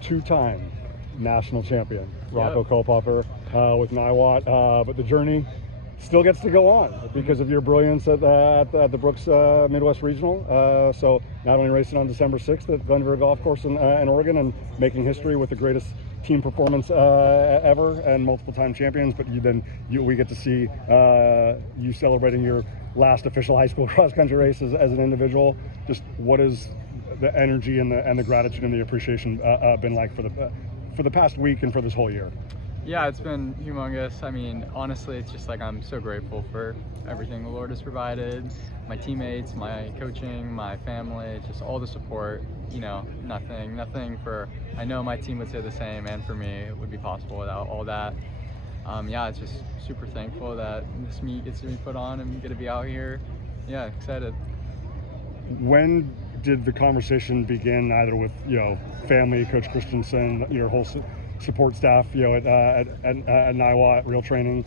two-time national champion, Rocco Culpepper, with Niwot, but the journey still gets to go on because of your brilliance at the Brooks Midwest Regional. So not only racing on December 6th at Glendoveer Golf Course in Oregon and making history with the greatest team performance ever and multiple time champions, but we get to see you celebrating your last official high school cross country race as an individual. Just what is the energy and the gratitude and the appreciation been like for the past week and for this whole year? Yeah, it's been humongous. I mean, honestly, it's just like I'm so grateful for everything the Lord has provided, my teammates, my coaching, my family, just all the support. You know, nothing for, I know my team would say the same, and for me, it would be possible without all that. Yeah, it's just super thankful that this meet gets to be put on and get to be out here. Yeah, excited. When did the conversation begin, either with, family, Coach Christensen, your whole support staff, at Niwot Real Training,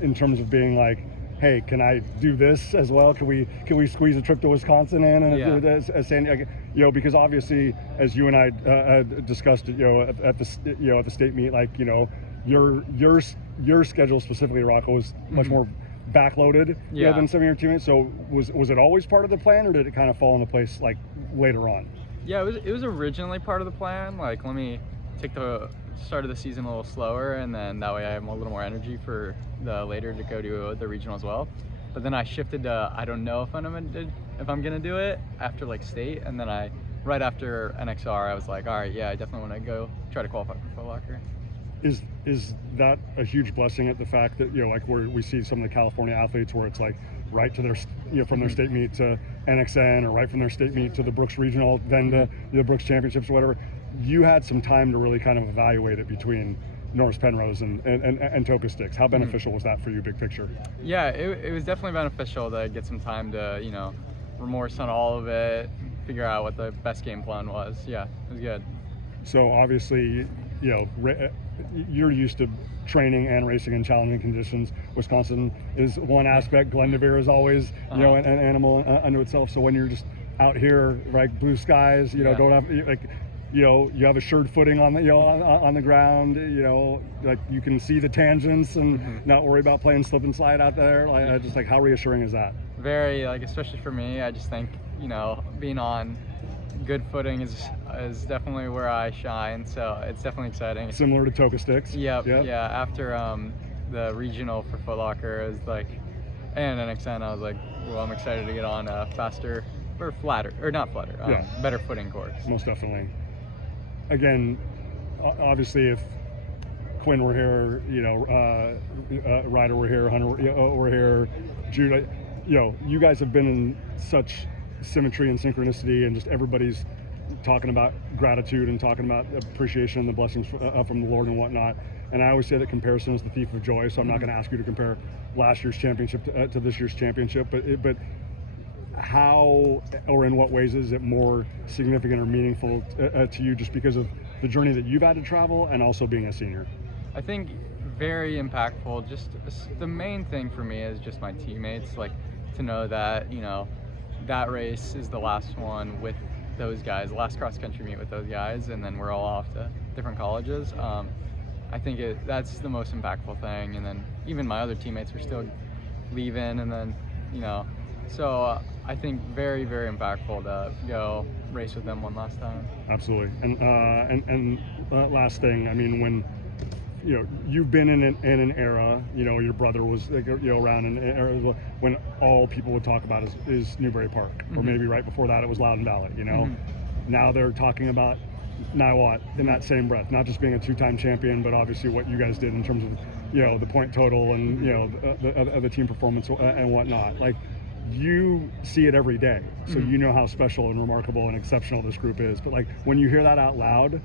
in terms of being like, hey, can I do this as well? Can we squeeze a trip to Wisconsin in and as San Diego? Because obviously, as you and I discussed, at the state meet, like, your schedule specifically, Rocco, was much more backloaded than some of your teammates. So was it always part of the plan, or did it kind of fall into place like later on? Yeah, it was originally part of the plan. Like, let me take the start of the season a little slower, and then that way I have a little more energy for the later to go to the regional as well. But then I shifted to, I don't know if I'm gonna do it after like state, and then right after NXR I was like, all right, yeah, I definitely want to go try to qualify for Foot Locker. Is that a huge blessing at the fact that, like where we see some of the California athletes where it's like right to their, from their state meet to NXN, or right from their state meet to the Brooks Regional, then to the Brooks Championships or whatever? You had some time to really kind of evaluate it between Norris Penrose and Toka Sticks. How beneficial was that for you, big picture? Yeah, it was definitely beneficial to get some time to, remorse on all of it, figure out what the best game plan was. Yeah, it was good. So obviously, you're used to training and racing in challenging conditions. Wisconsin is one aspect. Glendoveer is always, an animal unto itself. So when you're just out here, right, blue skies, going up, like, you have assured footing on the, on the ground, like you can see the tangents and not worry about playing slip and slide out there. Like, just like, how reassuring is that? Very, like, especially for me, I just think, being on good footing is definitely where I shine, so it's definitely exciting. Similar to Toka Sticks. Yep. Yeah. After the regional for Foot Locker, it was like, and NXN, I was like, well, I'm excited to get on a faster or flatter, or not flatter, better footing course. Most definitely. Again, obviously, if Quinn were here, Ryder were here, Hunter were here, Jude, you guys have been in such symmetry and synchronicity, and just everybody's talking about gratitude and talking about appreciation and the blessings from the Lord and whatnot. And I always say that comparison is the thief of joy, so I'm not going to ask you to compare last year's championship to this year's championship, but how or in what ways is it more significant or meaningful to you, just because of the journey that you've had to travel and also being a senior? I think very impactful. Just the main thing for me is just my teammates, like to know that, that race is the last one with those guys, the last cross country meet with those guys, and then we're all off to different colleges. I think that's the most impactful thing. And then even my other teammates were still leaving, and then, so I think very, very impactful to go race with them one last time. Absolutely. And last thing, I mean, when you've been in an era, your brother was around in an era when all people would talk about is Newbury Park, or maybe right before that it was Loudoun Valley. Now they're talking about Niwot in that same breath, not just being a two-time champion, but obviously what you guys did in terms of the point total and the team performance and whatnot. Like, you see it every day, so you know how special and remarkable and exceptional this group is. But like, when you hear that out loud,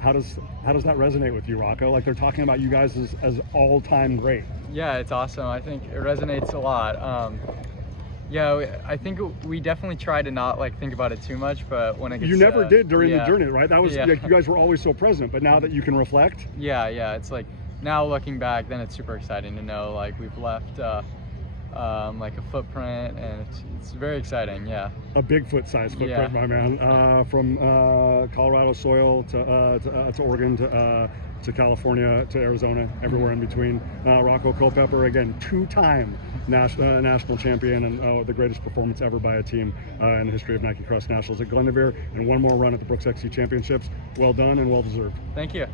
how does that resonate with you, Rocco? Like, they're talking about you guys as all-time great. Yeah, it's awesome. I think it resonates a lot. Yeah, I think we definitely try to not like think about it too much, but when it gets, you never did during the journey, right? That was like, you guys were always so present, but now that you can reflect, yeah, it's like now looking back, then it's super exciting to know like we've left like a footprint, and it's very exciting. Yeah. A Bigfoot-sized footprint, Yeah. my man. From Colorado soil to Oregon to California to Arizona, everywhere in between. Rocco Culpepper, again, two-time national champion, and the greatest performance ever by a team in the history of Nike Cross Nationals at Glendoveer, and one more run at the Brooks XC Championships. Well done and well deserved. Thank you.